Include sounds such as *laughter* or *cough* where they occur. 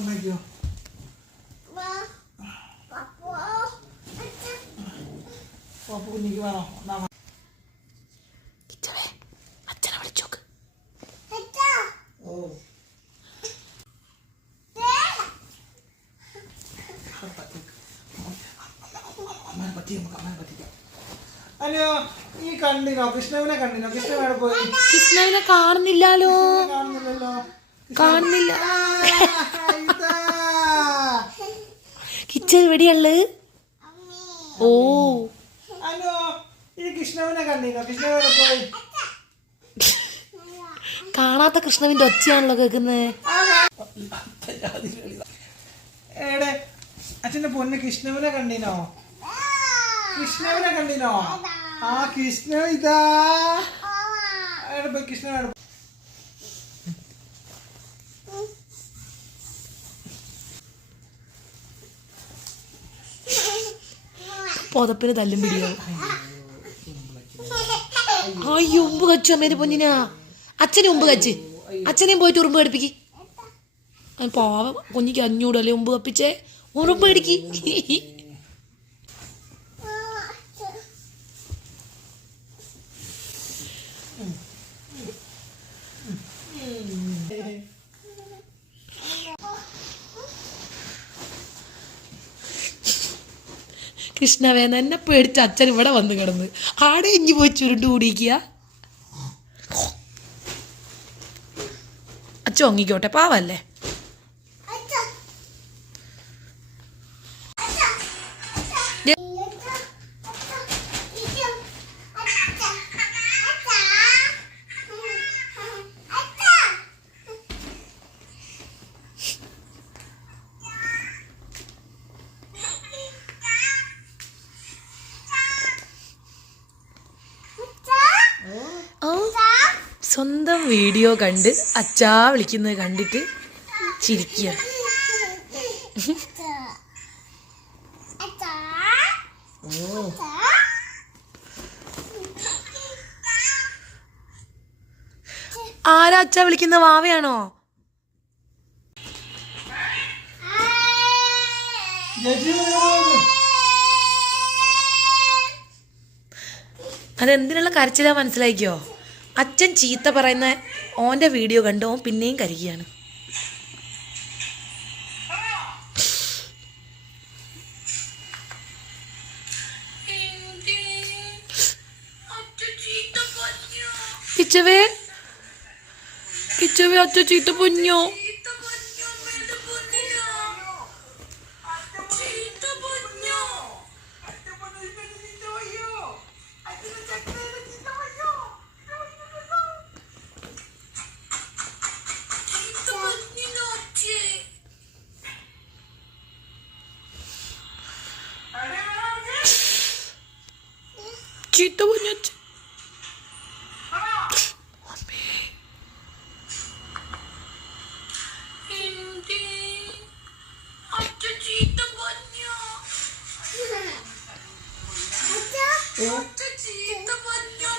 അമ്മയ്ക്കോ പപ്പു. കുഞ്ഞിക്ക് വേണോ എന്നാ അല്ലയോ ഈ കണ്ടിനോ കൃഷ്ണവിനെ കണ്ടിനോ പോയി. കൃഷ്ണനെ കാണുന്നില്ലല്ലോ. കാണുന്നില്ലല്ലോ. കാണുന്നില്ല. *laughs* കിച്ചൻ എവിടെയുള്ളു ഓ. *laughs* കാണാത്ത കൃഷ്ണവിന്റെ ഒച്ചയാണല്ലോ കേക്കുന്നത് ഏടെ അച്ഛന്റെ പൊന്ന് കൃഷ്ണവിനെ കണ്ടിനോ കൃഷ്ണവിനെ കണ്ടിനോ ആ കൃഷ്ണ ഇതാ. എവിടെ പോയി? തല്ലും പിടിയോ? അയ്യോ ഉമ്പ് കച്ചു അമ്മേന്റെ പൊന്നിനാ. അച്ഛനെ ഉമ്പ് കച്ച്. അച്ഛനെയും പോയിട്ട് ഉറുമ്പ് കടിപ്പിക്ക്. പാവം കുഞ്ഞിക്ക് അഞ്ഞൂടല്ലേ ഉമ്പ് കപ്പിച്ചേ? ഉറുമ്പ് കടിക്ക്. കൃഷ്ണവേന എന്നെ പേടിച്ച് അച്ഛൻ ഇവിടെ വന്ന് കിടന്ന്. ആടെ ഇഞ്ഞു പോയി ചുരുണ്ട് കൂടിക്കുക അച്ഛൻ ഒങ്ങിക്കോട്ടെ പാവല്ലേ? സ്വന്തം വീഡിയോ കണ്ട് അച്ചാ വിളിക്കുന്നത് കണ്ടിട്ട് ചിരിക്കുക ആരാ അച്ഛ വിളിക്കുന്ന വാവയാണോ. അതെന്തിനുള്ള കരച്ചിലാ മനസ്സിലാക്കിയോ അച്ഛൻ ചീത്ത പറയുന്ന ഓന്റെ വീഡിയോ കണ്ട് ഓൻ പിന്നെയും കരുകയാണ് കിച്ചവേ? കിച്ചവേ അച്ഛ ചീത്ത പൊഞ്ഞോ ചീത്ത കുഞ്ഞച്ചൻ ചീത്ത പറഞ്ഞു